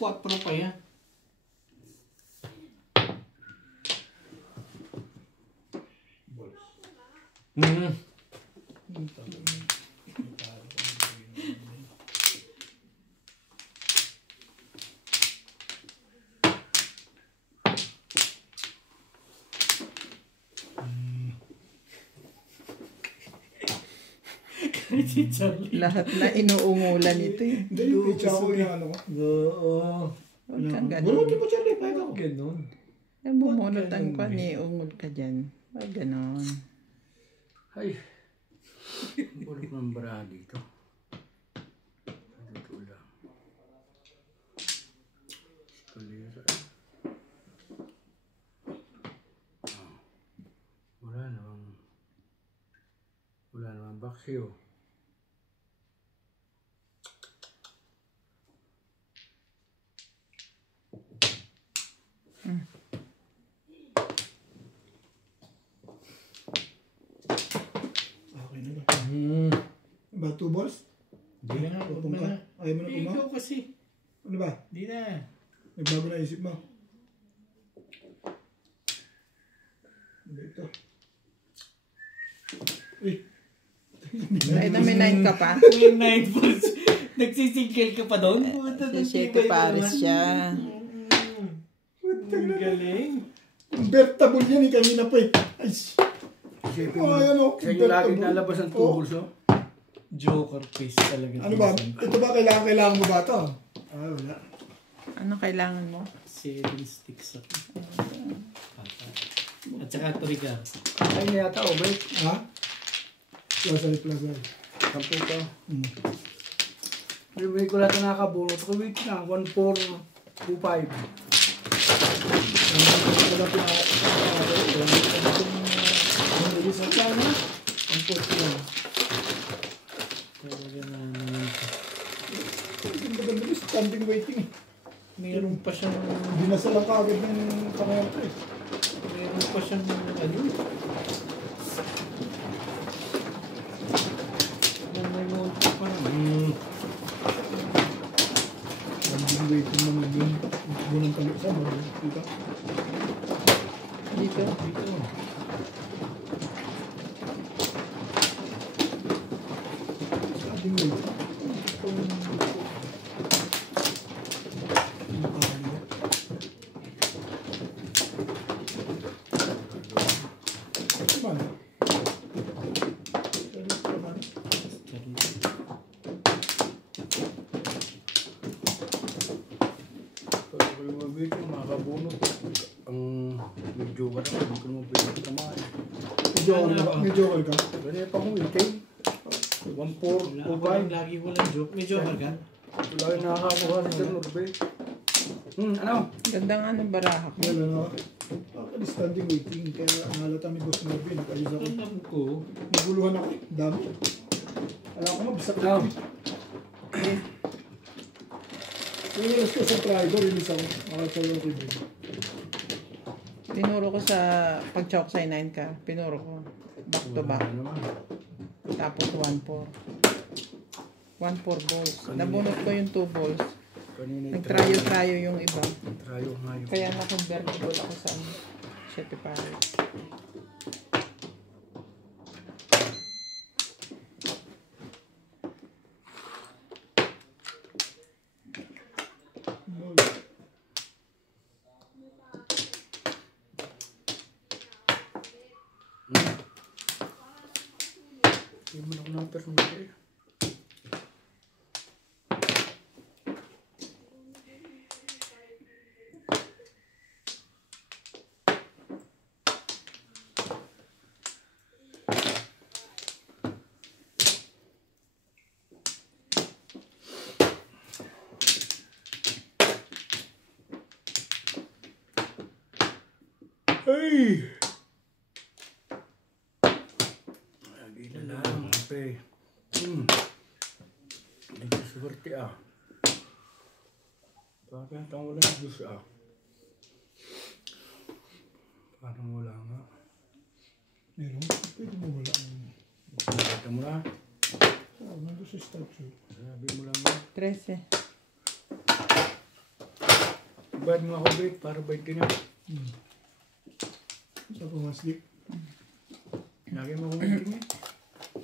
4 pa yan. Balls. Si Charlie. Lahat na inuungulan ito eh. Hindi, yung pizza ko yung ano ko. Oo. Huwag kang Bunutin ganun. mo, Charlie. Pahit ako. Ganon. Yung bumunot ang ganun, kwan eh. ungol ka dyan. Huwag ganon. Ay. Bulok ng bara dito. Dito lang. Kalira. Ah. Wala namang baksyo. Ba, 2 balls? Di na nga, huwag Pupong na ka? nga. Ayaw mo na Eh, pumaw? ikaw kasi. Ano ba? Di na. Nagbago na isip mo. Hindi ito. Uy. Kahit na may 9 ka pa. May 9 balls. Nagsisingkil ka pa doon? Puta, Si tibay 7 mo pares naman. siya. Ang galing. Convertible yan eh, kanina pa eh. Ay, Isipin Oh, mo, ayan, oh, sa inyo lagi convertible. nalabas ang Oh. tubos, no? Joker face talaga. ano ba? Ito ba kailangan mo ba ito? Ah, wala. Ano kailangan mo? 7 sticks ako. At saka 3 ka. Ay na yata, oh, bay. Ha? Plus ay, plus ay. Sampu ka. Hmm. May ko lahat na nakabunot ko, wait na, 1425. Wala pinaka... Sana? Ang puto lang. Talaga na naman. Ganda-ganda ko, standing waiting eh. Meron pa siyang... Dinasal lang kagad ng pangalan ko eh. Meron pa siyang ano? May monto pa naman. Standing waiting naman yun. Bunang kaliksan, dito. Dito. Dito. Standing waiting. Pag ako yung mabit, makakabunot. Ang medyo ka na, hindi ko naman pwede tamahan. May joker ka? Ganyan pa akong waiting. Wala 1425. ako lagi walang joke. May joker ka? Ito lang yung nakakakuha si Sir Norbe. Ano? Gandang ano baraha ko. Yan ano. Actually standing waiting. Kaya nahalata ni Boss Norby. Nag-ayos ako. Alam ko. Naguluhan ako eh. Dami. Alam ko nga, bisa ko. Ano? Yung ilas ko sa trigo, release ako. Makakasal yung review. Pinuro ko sa pag-choksay 9 ka. Pinuro ko. Back to back. Ano naman? Tapos 1-4. 1-4 balls. Nabunot ko yung 2 balls. Kanina yung Nagtrayo-trayo yung iba. Trayo nga yun. Kaya na-convertible ako sa 7 pares. Hindi mo na ako na-permit eh. Ay! Lagi na lang, pe. Hindi ko swerte ah. Bakit ang wala ng Diyos ah? Parang wala nga. Meron? Pwede mo wala. Nakita mo na. Oo, nandun sa statue. Sabi mo lang nga. 13. Ibad mo ako bait para bait ka niya. Sa ko nga sleep. Lagi mo akong waiting eh.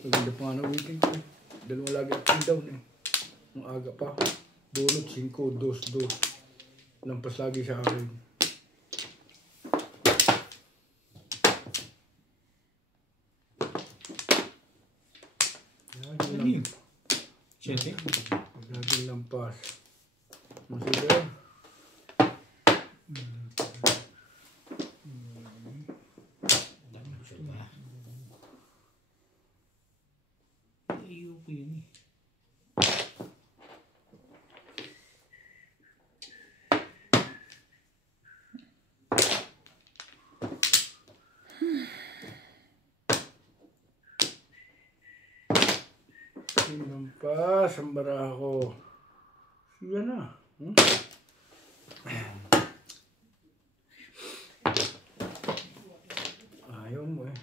Maganda pa nga na waiting ko eh. Dalawa lagi up and down eh. Nung aga pa. Bunot 5, 2, 2. Lampas lagi sa akin. Lagi Ano lang. yun? 7? Lagi lampas. Masaya. Gusto ba? Ayoko yun eh. Lampas ang bara ko. Siya na. Ayaw mo eh.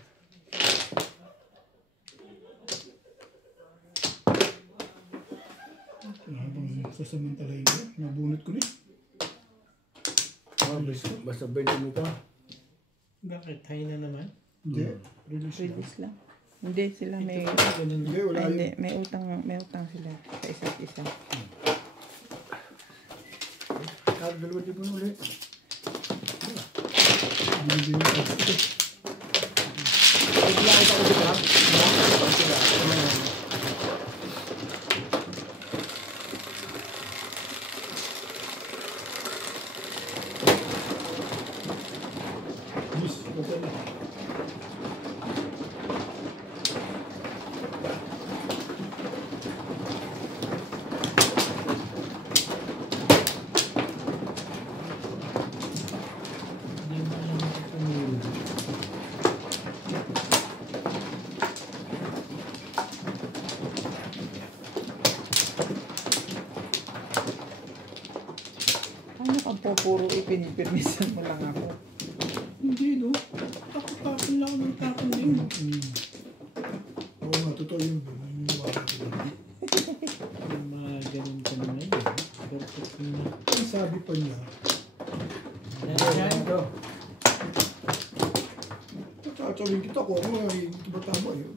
sasamantalahin ko. Nabunot ko na eh. Basta 20 mo pa. Bakit? High na naman? Hindi. Release lang. Release lang. Hindi sila may... Ganun Hindi, wala Ay, hindi. yun. May utang sila sa isa't isa. Dalawa di mo ulit. Hindi yung extra. Bigla kita ko dito ha. Yes, okay na. Hindi mo alam ito tumulong. Paano ka po puro ipinipirmisan mo lang ako? Hindi, no? Tapon lang ako ng tapon din. Oo nga, totoo yun. Naniniwala ko yun. Yung mga ganun ka na ngayon. Perfect na. Ang sabi pa niya, Yan. tatawin kita ko. Ano nga, hindi ba tama yun?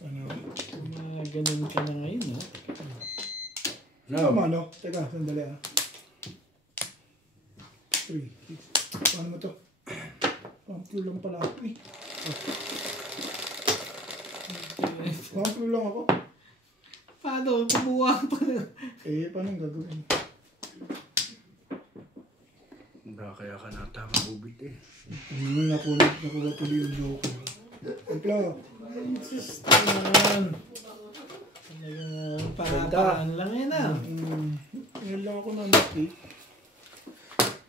Ano? Yung mga ganun ka na ngayon, ha? Tama, no? Teka, sandali ah. 3, 6. Paano mo to? Pamplo lang pala ako eh. Pamplo lang ako. Paano? Kumuha pa na. Eh, paano gagawin? Kaya ka natama ubit eh. Nakuha tuloy yung joke. Pamplo. Just naman. Talagang paraan lang yan, ah. Ngayon lang ako nanak eh.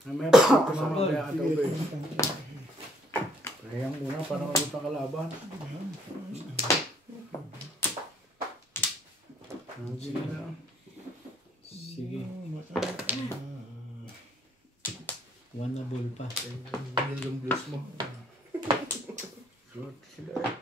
Mamaya pa ito mamaya ka daw Sige, ba eh. tama. Kaya muna para mabuta kalaban. Sige na. Sige. Wanable pa. Yan yung blues mo. Short sila eh.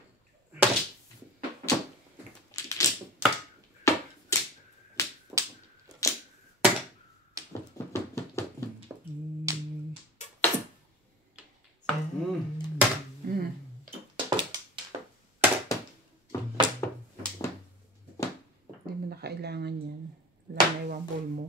Hindi mo na kailangan yan. Wala na iwang ball mo.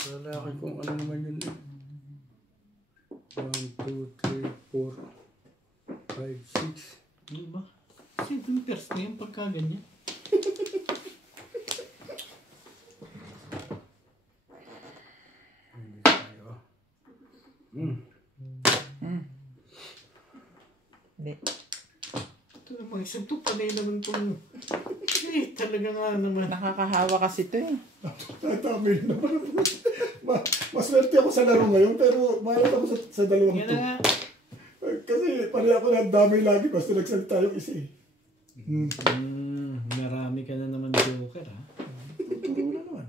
Lalaki kung ano naman yun eh. 1, 2, 3, 4, 5, 6. Ano ba? Centimeters na yung pagka ganyan. Hindi tayo. Hindi. Ito namang isang to, panay naman itong... Eh, talaga nga naman. Nakakahawa kasi ito eh. Tatami naman. Maswerte ako sa laro ngayon, pero mahal ako sa dalawang Yan to. na nga. Kasi pare ako na dami lagi basta nagsalita yung isa eh. Marami ka na naman joker, ha? Turo na naman.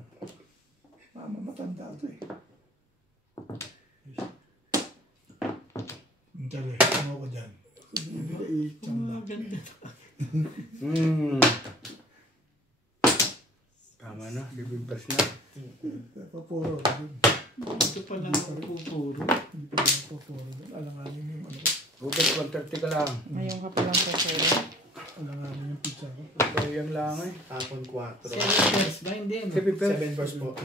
Mama, matanda ito eh. Tari, ano ko dyan? Hindi Oh, ganda. Tama na, libibers na. Papuro. Ito pala ang pupuro. Hindi pa naman papuro. Alanganin yung ano ko. Ubit, 130 ka lang. Ngayon ka palang pupuro. Alanganin yung pizza ko. Kaya yan lang eh. Hapon 4. Centimeters ba? Hindi, no? 7 verse po.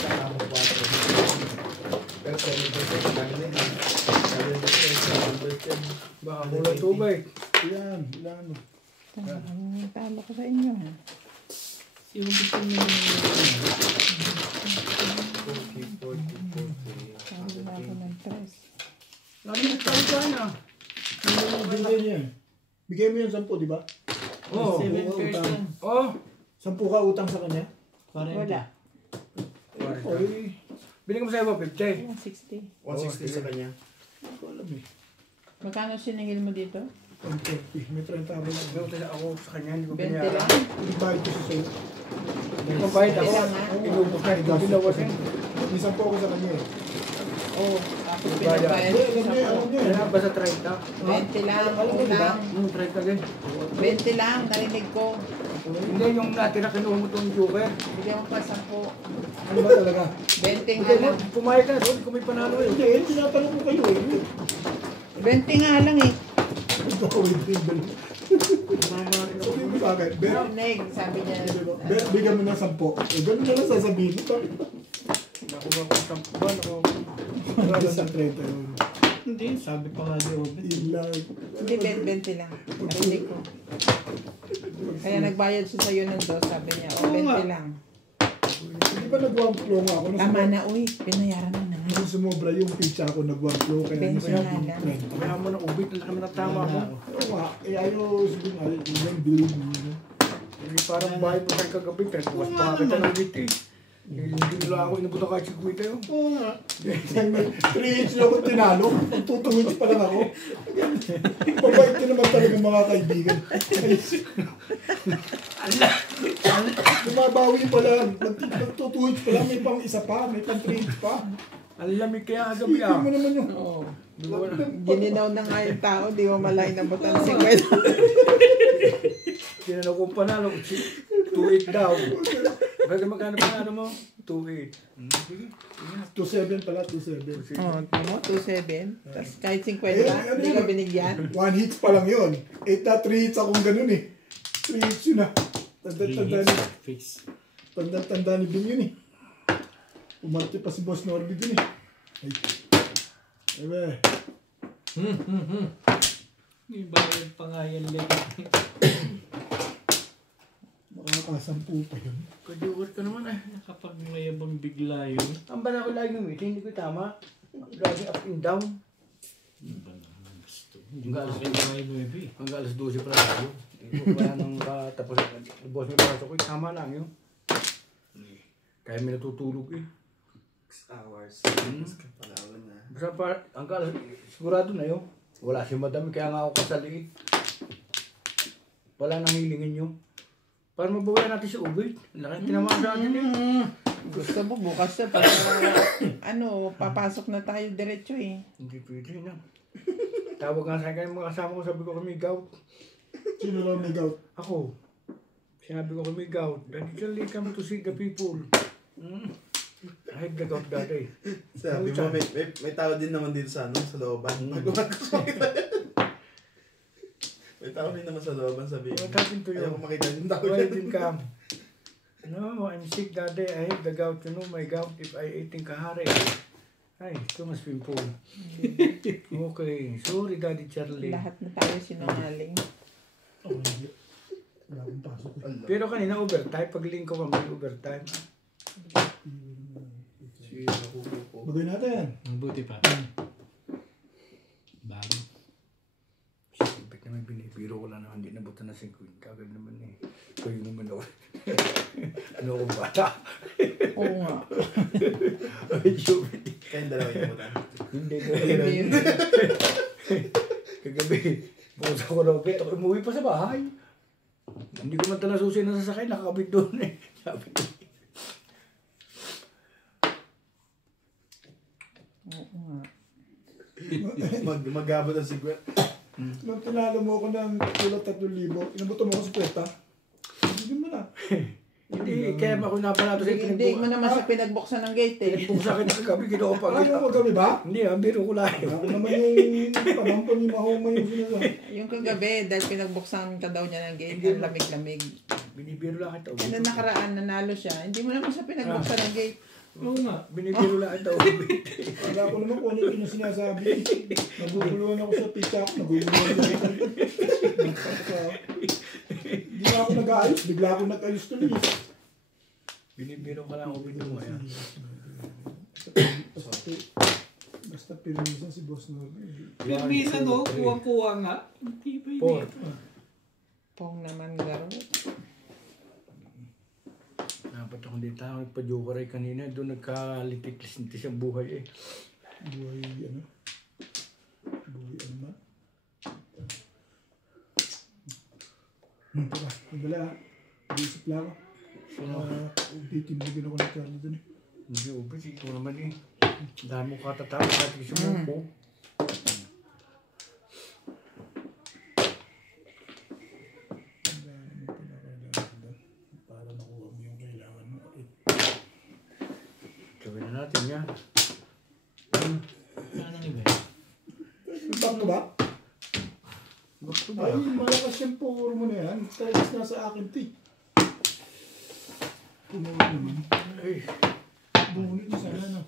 Hapon 4. Pero 7 verse po. Sabi na yun. Sabi na yun. Baka kulang tubig. Yan, ilan mo. Talo ko sa inyo ha. Yung bitin mo naman yung... 40, 40, 40. Talo na ako ng 3. Lagi na tayo dyan ah. Bigay niya. Bigay mo yung 10, di ba? Oo. 7%. Oh. 10 ka utang sa kanya? Wala. Oy, Biling mo sa'yo ba 50? 160. 160 sa kanya. hindi ko alam eh. Magkano siningil mo dito? 130. May 30 ba lang. May utang ako sa kanya, hindi ko 20 binayaran. lang? Ibayad ko siya sa'yo. Mabait ako. Isa nga. Inubos na ito. Binawas yun. May 10 ako sa kanya eh. Oh, tapos Bayad. pinabayad Hindi, sa alam niya, Kaya ba sa 30? 20 lang, Alam mo, di ba? kulang. 30 din. 20 lang, narinig ko. Hindi, yung natira kinuha mo itong joker. Bigyan mo pa 10. Ano ba talaga? 20 nga Hindi mo, lang. pumayag ka. Sorry kung may panalo eh. Hindi, tinatanong ko kayo eh. 20 nga lang eh. Gawin din ganun. Sabi mo sa akin, Narinig, sabi niya. bigyan mo ng 10. Eh, ganun na lang sasabihin mo. Nakuha ko sa buwan. Wala sa 30 yun. Hindi, sabi pa nga di Obet. Yun lang. Hindi, 20 lang. Narinig ko. Kaya nagbayad siya sa'yo ng 2, sabi niya. O, 20 lang. Hindi ba nag-1 flow nga ako? Tama na, uy. Pinayaran mo na. Nung sumobra yung pizza ko, nag-1 flow. Kaya ano 20 kaya nga lang. Kaya mo na ubit. Ang naman ang tama ko. Oo nga, eh ayaw sabihin nga, yung believe mo. Hindi parang bahay mo tayo kagabi. Pero mas pa kita ng ubit eh. Hindi nila ako inabuta kahit si Kuwita yun. Oo nga. 3 inch lang ako tinalo. 2 inch pa lang ako. Mabait ko naman talaga mga kaibigan. Bumabawi pa lang. Mag-2 inch pa lang. May pang isa pa. May pang 3 inch pa. Ang lamig kaya kagabi Isipin ah. mo naman yung... Oo. Gininaw na nga yung tao, di mo malaking na butan 50. Tinanong kong panalo. 2-8 daw. Bakit magkano panalo mo? 2-8. Sige. 2-7 pala, 2-7. Oo, tama, 2.7. Tapos kahit 50, hindi ka binigyan. 1 hits pa lang yun. 3 hits akong ganun eh. 3 hits yun ah. Tanda-tanda ni... Fix. Tanda ni Bing yun eh. Umarte pa si Boss Norby dun eh. Ay. Ebe. May bayad pa nga yan late. Baka nakasampu pa yun. Kadugot ka naman eh. Kapag mayabang bigla yun. Ang bala ko lagi ng meeting, hindi ko tama. Lagi up and down. Ano ba naman gusto? Hindi ko kayo kumain 9 Hanggang alas 12 pa lang tayo. Hindi ko kaya nang tapos. Boss may pasok ko, tama lang yun. Kaya may natutulog eh. 6 hours. Palawan na. Basta pa, hanggang alas, sigurado na yun. Wala si madami, kaya nga ako kasaliit. Wala nang hilingin nyo. Para mabawayan natin si Ubit. Laki tinamaan sa atin eh. Gusto mo bukas na para papasok na tayo diretso eh. Hindi pwede na. Tawag nga sa akin mga kasama ko, sabi ko kami gout. Sino lang may gout? Ako. Sinabi ko kami gout. Radically come to see the people. I had the gout dati. Sabi mo, may tao din naman dito sa looban. Magawa ko. May tao din naman sa looban, sabi What happened to you? ayaw ko makita yung tao Why dyan. didn't come? No, I'm sick that day. I had the gout. You know my gout if I eating kahari. Ay, ito mas pimple. Okay. Sorry, Daddy Charlie. Lahat na tayo sinungaling. Oh, hindi. Wala akong pasok eh. Pero kanina overtime. Pag lingko ka may overtime. Si nakukupo. Bagay natin. Mabuti pa. Bago. Siyempre naman binibiro ko lang naman. Hindi nabutan na 50. Kagad naman eh. Kayo naman ako. Ano akong bata? Oo nga. Ay, Jubit. Kayong dalawa yung putan. Hindi ko Hindi yun. Kagabi, bukas ako rocket. Ako umuwi pa sa bahay. Hindi ko man tala susi na sasakay. Nakakabit doon eh. Sabi ko. Oo nga. Magabot ang sigwet. Nung tinalo mo ako ng kulat 3,000, inabuto mo ako sa kweta. Hindi mo na. Hindi, kaya ako napalato sa Hindi mo naman siya pinagbuksan ng gate eh. Kung sa akin kagabi, ginawa pa Ano mo kami ba? Hindi, ang biro ko lang. Ako naman yung pamampo ni Mahoma yung sinasabi. Yung kagabi, dahil pinagbuksan ka daw niya ng gate, ang lamig-lamig. Binibiro lang ito. Yan na nakaraan, nanalo siya. Hindi mo naman siya pinagbuksan ng gate. Oo nga. Binibiro lang ito. Wala ko naman kung ano yung sinasabi. Naguguluhan ako sa pizza ko. Naguguluhan ako. Hindi na ako nag-aayos. Bigla ako nag-ayos tuloy. Binibiro ka lang ako mo. Basta pirmisan si Boss Norby. Pirmisa no, kuwang-kuwa nga. Hindi ba Four. yun? Pong naman garo. Dapat ako dito ako nagpa-jokeray kanina. Doon nagkalitik-lisintis ang buhay eh. Buhay ano? Buhay ano ba? Teka, nagala. Isip lang ako. Titindigin ako ng Charlie dun eh. Hindi, ubis. Ikaw naman eh. Dahil mo katatawa kahit sumuko. Ang dami mo pinakailangan doon. Para makuha mo yung kailangan mo. Gawin na natin yan. Ano iba? Back to back? Gusto Ay, ba? malakas yung puro mo na yan. Talagas na sa akin, ti. Pumuro naman. Ay, Bunit mo sana, no?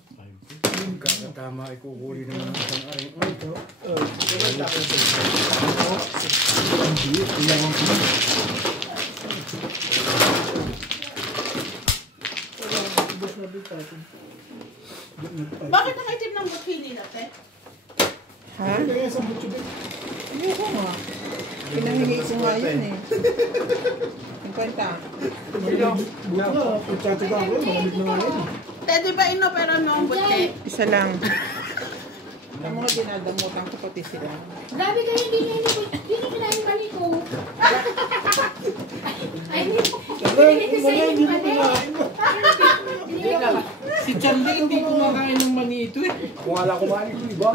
yung kakatama ay kukunin naman ang isang aring. Ay, Ito. hindi. Kailangan ko na. Wala, ubos na dito natin. Bakit nakaitim ng bukhini natin? Ha? Kaya sa butso din. Hindi ko nga. Pinahingi ko nga yun eh. 50. Buto na, pagtsatsaga ako yun, malamig na nga yun. Pwede ba ino pero nung buti? Isa lang. Ang mga dinadamutan ko pati sila. Grabe kayo, hindi kinain mani ko. Ay, hindi ko sa Hindi inyo mo mani. kinain mo. Si Charlie hindi kumakain ng mani ito eh. Kung ala kumain ito, iba.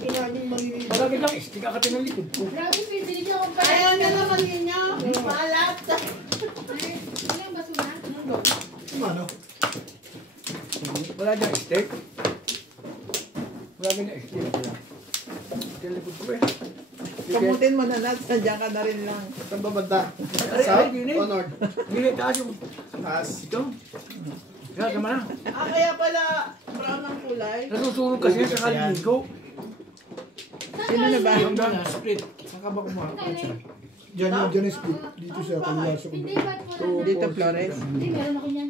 Kinain maliliit. Malagay lang, istig ka ng likod ko. Grabe, pinili niyo akong pala. Ayan na naman ninyo. Malat. Ano yung basura? Ano? Wala dyan steak. Wala dyan steak. Kaya likod ko eh. Kamutin mo na Nat, sadya ka na rin lang. Saan ba banda? South O North? Hindi, taas yung... Taas. Ito. Kaya tama na. Kaya pala brown ang kulay. Nasusunog kasi sa kalinggo. Sino na ba? Yung na, split. Saan ka ba kumakain siya? Diyan yung dyan is split. Dito sa kaliwaso ko. Hindi, ba't wala na? Dito Flores. Hindi, meron ako niyan.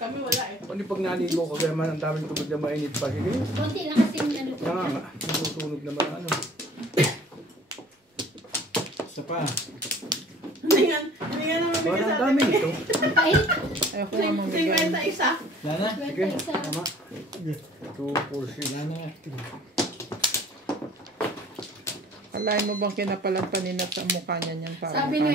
Kami wala eh. Pag pag naligo ko, kaya man ang daming tubig na mainit pa. Sige. Konti lang kasi yung ano. Kaya nga, nasusunog naman ang ano. Isa pa. Hindi yan naman bigyan Parang sa ang dami atin. ito. Pait. Ayoko nga mamigay. 50 isa. Wala na. Sige, Isa. tama. Sige. 2, 4, 6. Wala na. Kalahin mo bang kinapalan pa ni Nat sa mukha niya niyan para Sabi niya,